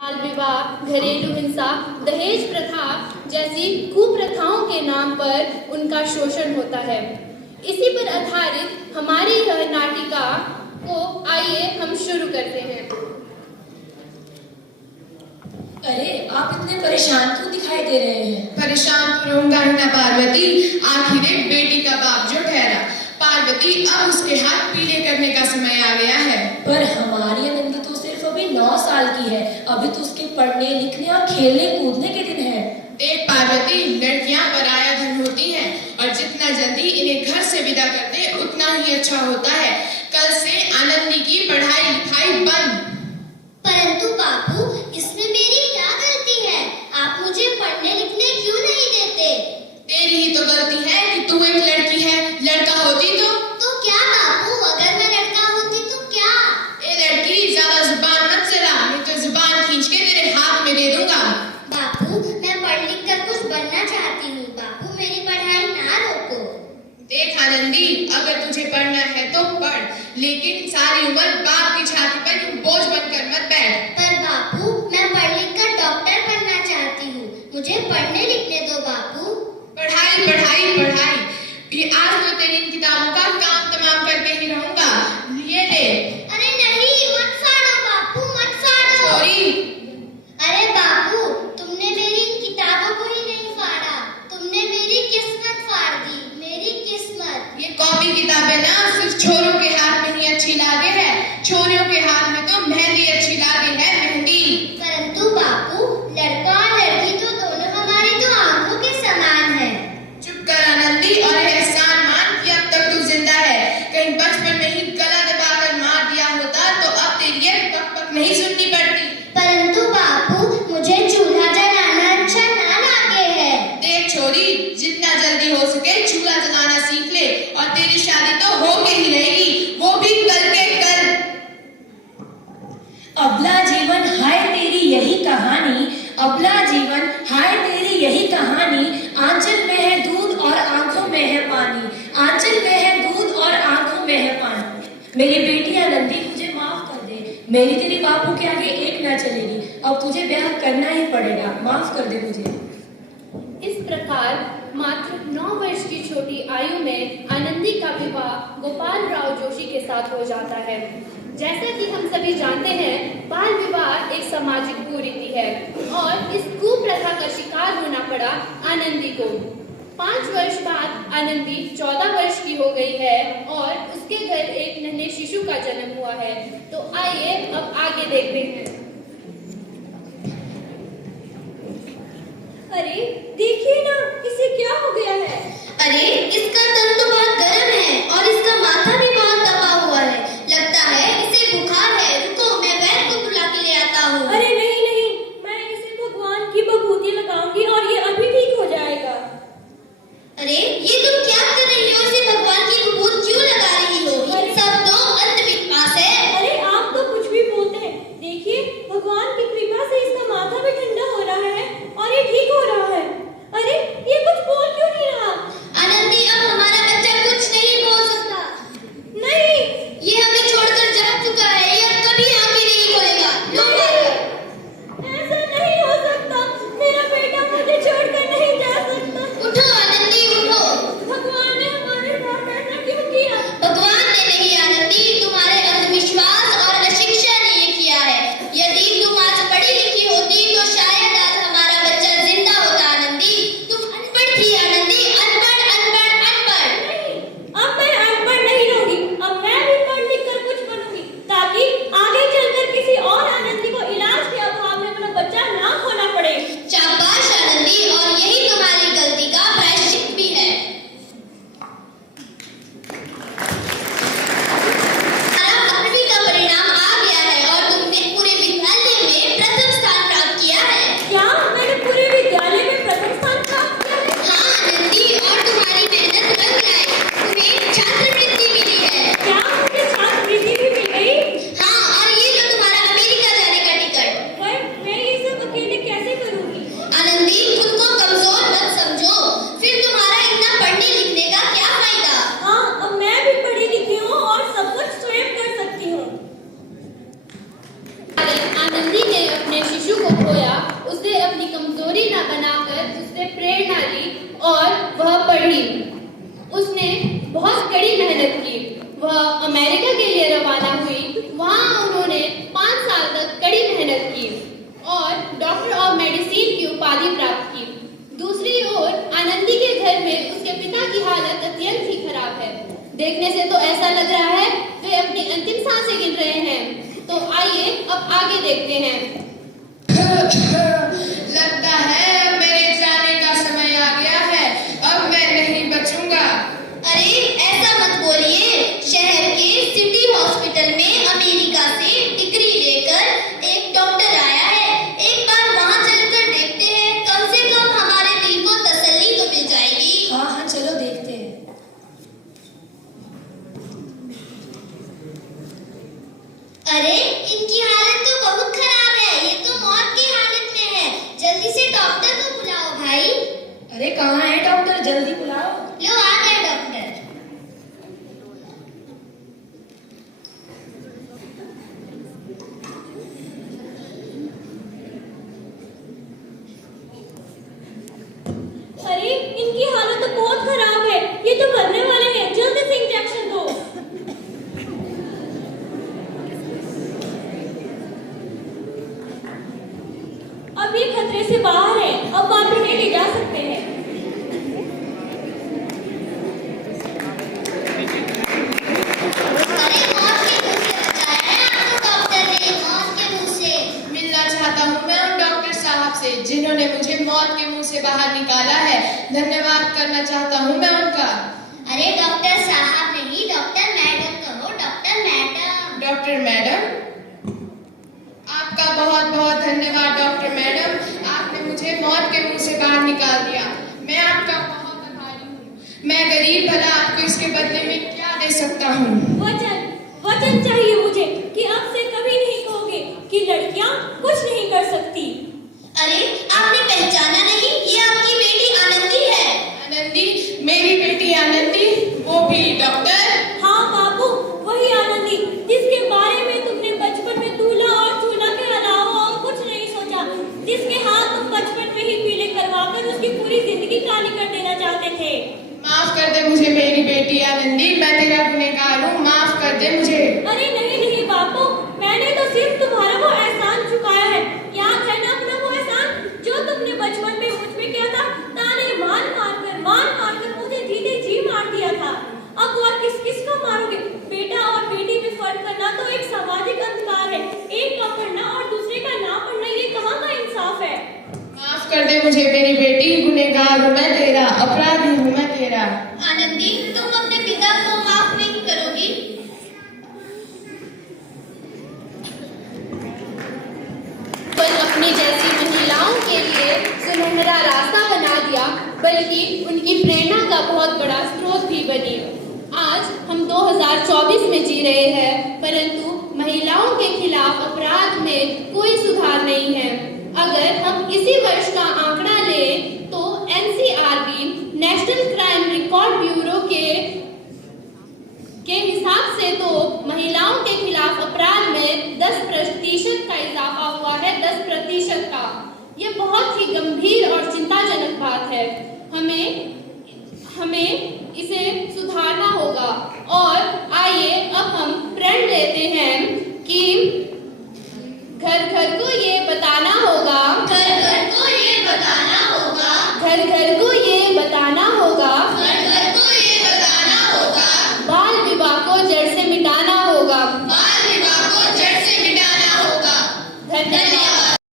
बाल विवाह, घरेलू हिंसा, दहेज प्रथा जैसी कुप्रथाओं के नाम पर उनका शोषण होता है। इसी पर आधारित हमारी यह नाटिका को आइए हम शुरू करते हैं। अरे आप इतने परेशान क्यों दिखाई दे रहे हैं? परेशान तो रहूंगा ही ना पार्वती, आखिर एक बेटी का बाप जो ठहरा। पार्वती, अब उसके हाथ पीले करने का समय आ गया है। पर हमारी आनंदी तो सिर्फ अभी 9 साल की है। अभी तो उसके पढ़ने लिखने और खेलने कूदने के दिन है। देख पार्वती, लड़कियां पराया धन होती हैं और जितना जल्दी इन्हें घर से विदा कर दे उतना ही अच्छा होता है। कल से आनंदी की पढ़ाई लिखाई बंद। परंतु बापू, इसमें मेरी क्या गलती है? आप मुझे पढ़ने लिखने क्यों नहीं देते? तेरी ही तो गलती है कि तू एक लड़की है। लड़का होती तो क्या बापू, अगर मैं लड़का होती तो क्या? ए लड़की, ज्यादा जुबान मत चला, नहीं तो जुबान खींच के तेरे हाथ में दे दूंगा। बापू, मैं पढ़ लिख कर कुछ बनना चाहती हूँ। बापू, मेरी पढ़ाई ना रोको। देख आनंदी, अगर तुझे पढ़ना है तो पढ़, लेकिन सारी उम्र बाप की छाती पर यूं बोझ बनकर मत बैठ। पर बापू, मैं पढ़ लिख कर डॉक्टर बनना चाहती हूँ। मुझे पढ़ने लिखने दो बापू। पढ़ाई पढ़ाई पढ़ाई, ये आज तो तेरी इन किताबों का काम तमाम करके ही रहूंगा। ये ले। अरे नहीं, मत फाड़ो बापू, मत फाड़ो। सॉरी। अरे बापू, तुमने मेरी इन किताबों को ही नहीं फाड़ा, तुमने मेरी किस्मत फाड़ दी, मेरी किस्मत। ये कॉपी किताबें ना सिर्फ छोरों के हाथ में ही अच्छी लागे है, छोरियों के हाथ में तो मेहंदी अच्छी लागे है, मेहंदी। परंतु बापू, लड़का और लड़की तो दोनों हमारी तो आंखों के समान है। चुप कर आनंदी और ये एहसान मान कि अब तक तू जिंदा है। कहीं बचपन में ही गला दबाकर मार दिया होता तो अब तेरी ये पक पक नहीं सुननी पड़ती। परंतु बापू, मुझे चूल्हा जलाना अच्छा ना लागे है। देख छोरी, जितना जल्दी हो सके चूल्हा जलाना सीख ले और तेरी शादी तो हो के ही रहेगी, वो भी कल के कल। अबला जीवन हाय तेरी यही कहानी, अबला जीवन हाय तेरी यही कहानी। आंचल में है दूध और आंखों में है पानी, आंचल में है दूध और आंखों में है पानी। मेरी बेटी आनंदी, मुझे माफ कर दे। मेरी तेरी बापू के आगे एक ना चलेगी। अब तुझे ब्याह करना ही पड़ेगा। माफ कर दे मुझे। इस प्रकार मात्र 9 वर्ष की छोटी आयु में आनंदी का विवाह गोपाल राव जोशी के साथ हो जाता है। जैसा कि हम सभी जानते हैं, बाल विवाह एक सामाजिक कुरीति है और इस कुप्रथा का शिकार होना पड़ा आनंदी को। 5 वर्ष बाद आनंदी 14 वर्ष की हो गई है और उसके घर एक नन्हे शिशु का जन्म हुआ है। तो आइए अब आगे देखते हैं। अरे देखिए ना, इसे क्या हो गया है? अरे इसका तन तो बहुत गर्म है और इसका माथा भी बहुत दबा हुआ है। लगता है इसे बुखार है। रुको, मैं वैद्य को बुला के ले आता हूँ। अरे नहीं नहीं, मैं इसे भगवान की बभूति लगाऊंगी और ये अभी ठीक हो जाएगा। अरे ये तुम क्या कर रही हो? इसे भगवान की विभूति क्यों लगा रही हो? ये सब तो अंधविश्वास है। अरे आप तो कुछ भी बोलते हैं। देखिए कमजोरी न बनाकर उससे प्रेरणा ली और वह पढ़ी। उसने बहुत कड़ी मेहनत की। वह अमेरिका के लिए रवाना हुई। वहाँ उन्होंने 5 साल तक कड़ी मेहनत की और डॉक्टर ऑफ मेडिसिन की उपाधि प्राप्त की। दूसरी ओर आनंदी के घर में उसके पिता की हालत अत्यंत ही खराब है। देखने से तो ऐसा लग रहा है वे अपनी अंतिम सांसें गिन रहे हैं। तो आइए अब आगे देखते हैं। लगता है मेरे जाने का समय आ गया है। अब मैं नहीं बचूंगा। अरे ऐसा मत बोलिए। शहर के सिटी हॉस्पिटल में अमेरिका से डिग्री लेकर एक डॉक्टर आया है। एक बार वहाँ चलकर देखते हैं, कम से कम हमारे दिल को तसल्ली तो मिल जाएगी। हाँ हाँ, चलो देखते हैं। अरे इनकी हालत तो बहुत खराब है। ये तो मौत की हालत में है। जल्दी से डॉक्टर को बुलाओ भाई। अरे कहाँ है डॉक्टर, जल्दी बुलाओ। लो आ गए डॉक्टर। अरे इनकी हालत तो बहुत खराब है। ये तो मरने वाले हैं। जल्दी से इंजेक्शन दो। अब ये खतरे से बाहर है। अब आप इन्हें ले जा सकते हैं। अरे मौत के मुंह से बचाया है आपको डॉक्टर ने। मौत के मुंह से। मिलना चाहता हूँ मैं उन डॉक्टर साहब से जिन्होंने मुझे मौत के मुंह से बाहर निकाला है। धन्यवाद करना चाहता हूँ मैं उनका। अरे डॉक्टर साहब नहीं, डॉक्टर मैडम कहो। Doctor madam. डॉक्टर मैडम, आपका बहुत बहुत धन्यवाद डॉक्टर मैडम। आपने मुझे मौत के मुंह से बाहर निकाल दिया। मैं आपका बहुत आभारी हूँ। मैं गरीब भला आपको इसके बदले में क्या दे सकता हूँ? वचन चाहिए मुझे कि आपसे कभी नहीं कहोगे कि लड़कियां कुछ नहीं कर सकती। अरे आपने पहचाना नहीं? ये आपकी बेटी आनंदी है। आनंदी? मेरी बेटी आनंदी? वो भी डॉक्टर? हाँ बाबू, वही आनंदी जिसके बारे में तुमने बचपन में दूल्हा और चूल्हा के अलावा और कुछ नहीं सोचा। जिसके हाथ तुम बचपन में ही पीले करवाकर उसकी पूरी जिंदगी काली कर देना चाहते थे। माफ कर दे मुझे मेरी बेटी आनंदी। मैं तेरा गुनहगार हूँ। माफ कर दे मुझे। अरे नहीं नहीं बापू, मैंने तो सिर्फ तुम्हारा वो एहसान चुकाया है। याद है ना अपना वो एहसान जो तुमने बचपन में मुझ पे किया था? ताने मार मार कर मुझे जीते जी मार दिया था। अब वो किस किस को मारोगे? बेटा और बेटी में फर्क करना तो एक सामाजिक अधिकार है। एक का पढ़ना और दूसरे का ना पढ़ना, ये कहाँ का इंसाफ है? माफ कर दे मुझे मेरी बेटी। गुनहगार हूँ मैं तेरा, अपराधी हूँ मैं तेरा। आनंदी, तुम अपने पिता को माफ नहीं करोगी? पर अपनी जैसी महिलाओं के लिए सुनहरा रास्ता बना दिया, बल्कि उनकी प्रेरणा का बहुत बड़ा स्रोत भी बनी। आज हम 2024 में जी रहे हैं, परंतु महिलाओं के खिलाफ अपराध में कोई सुधार नहीं है। अगर हम इसी वर्ष का आंकड़ा लें तो NCRB national crime record bureau के हिसाब से तो महिलाओं के खिलाफ अपराध में 10% का इजाफा हुआ है। 10% का। ये बहुत ही गंभीर और चिंताजनक बात है। हमें इसे सुधारना होगा। और आइए अब हम प्रण लेते हैं कि घर घर